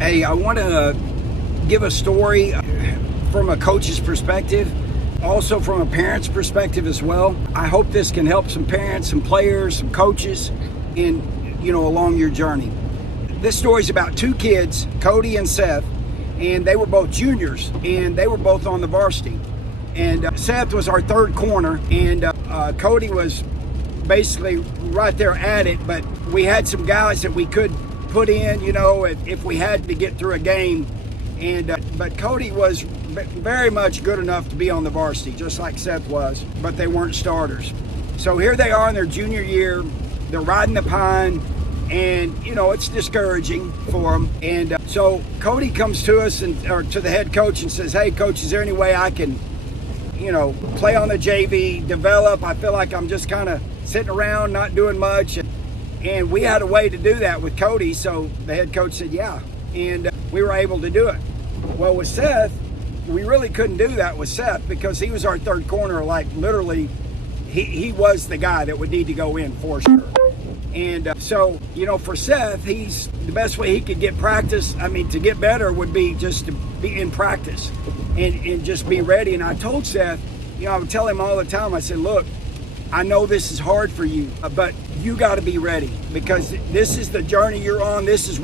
Hey, I want to give a story from a coach's perspective, also from a parent's perspective as well. I hope this can help some parents, some players, some coaches along your journey. This story is about two kids, Cody and Seth, and they were both juniors, and they were both on the varsity. And Seth was our third corner, and Cody was basically right there at it, but we had some guys that we could put in, if we had to get through a game. And but Cody was very much good enough to be on the varsity, just like Seth was, but they weren't starters. So here they are in their junior year. They're riding the pine, and it's discouraging for them. And so Cody comes to us or to the head coach and says, "Hey, coach, is there any way I can, play on the JV, develop? I feel like I'm just kind of sitting around, not doing much." And we had a way to do that with Cody, so the head coach said, "Yeah," and we were able to do it. Well, with Seth, we really couldn't do that with Seth because he was our third corner. Like literally, he was the guy that would need to go in for sure. And so, for Seth, he's the best way he could get practice. I mean, to get better would be just to be in practice and just be ready. And I told Seth, I would tell him all the time, I said, "Look, I know this is hard for you, but you got to be ready because this is the journey you're on. This is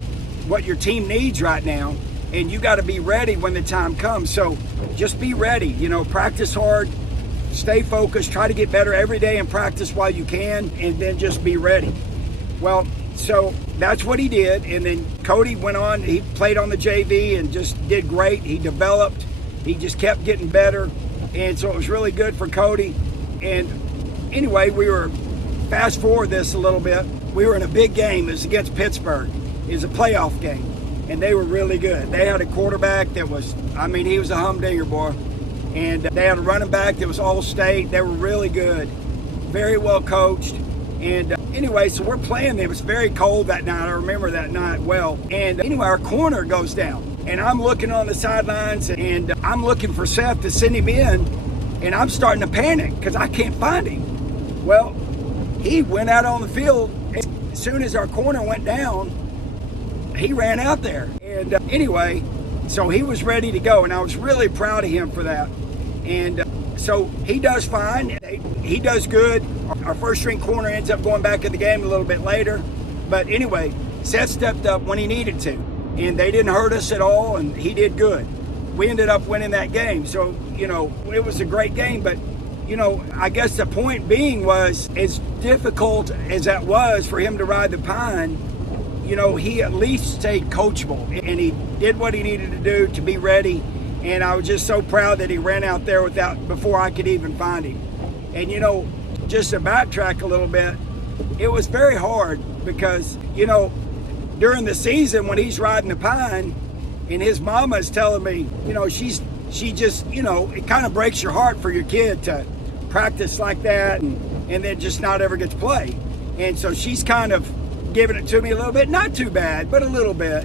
what your team needs right now, and you got to be ready when the time comes. So just be ready, practice hard, stay focused, try to get better every day and practice while you can, and then just be ready." Well, so that's what he did. And then Cody went on, he played on the JV and just did great. He developed, he just kept getting better. And so it was really good for Cody. And anyway, we were fast forward this a little bit. We were in a big game. It was against Pittsburgh. It was a playoff game, and they were really good. They had a quarterback that was, he was a humdinger, boy. And they had a running back that was all-state. They were really good, very well coached. And anyway, so we're playing. It was very cold that night. I remember that night well. And anyway, our corner goes down, and I'm looking on the sidelines, and I'm looking for Seth to send him in, and I'm starting to panic because I can't find him. Well, he went out on the field. As soon as our corner went down, he ran out there. And anyway, so he was ready to go, and I was really proud of him for that. And so he does fine. He does good. Our first string corner ends up going back in the game a little bit later. But anyway, Seth stepped up when he needed to, and they didn't hurt us at all, and he did good. We ended up winning that game. So, it was a great game, but I guess the point being was, as difficult as that was for him to ride the pine, he at least stayed coachable, and he did what he needed to do to be ready. And I was just so proud that he ran out there before I could even find him. And just to backtrack a little bit, it was very hard because during the season when he's riding the pine, and his mama is telling me, she just, it kind of breaks your heart for your kid to practice like that and then just not ever get to play. And so she's kind of giving it to me a little bit, not too bad, but a little bit.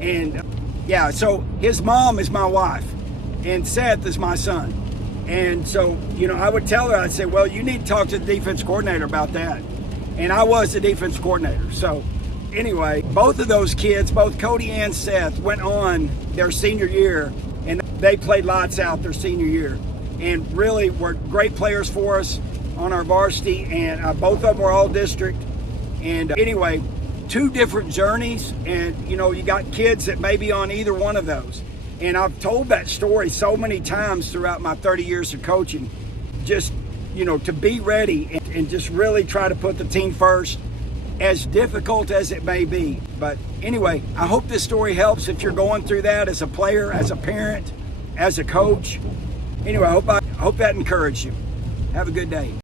And yeah, so his mom is my wife and Seth is my son. And so, I would tell her, I'd say, "Well, you need to talk to the defense coordinator about that." And I was the defense coordinator. So anyway, both of those kids, both Cody and Seth, went on their senior year, and they played lights out their senior year and really were great players for us on our varsity. And both of them were all district. And anyway, two different journeys, and you got kids that may be on either one of those. And I've told that story so many times throughout my 30 years of coaching, just to be ready and just really try to put the team first, as difficult as it may be. But anyway, I hope this story helps if you're going through that as a player, as a parent, as a coach. Anyway, I hope that encouraged you. Have a good day.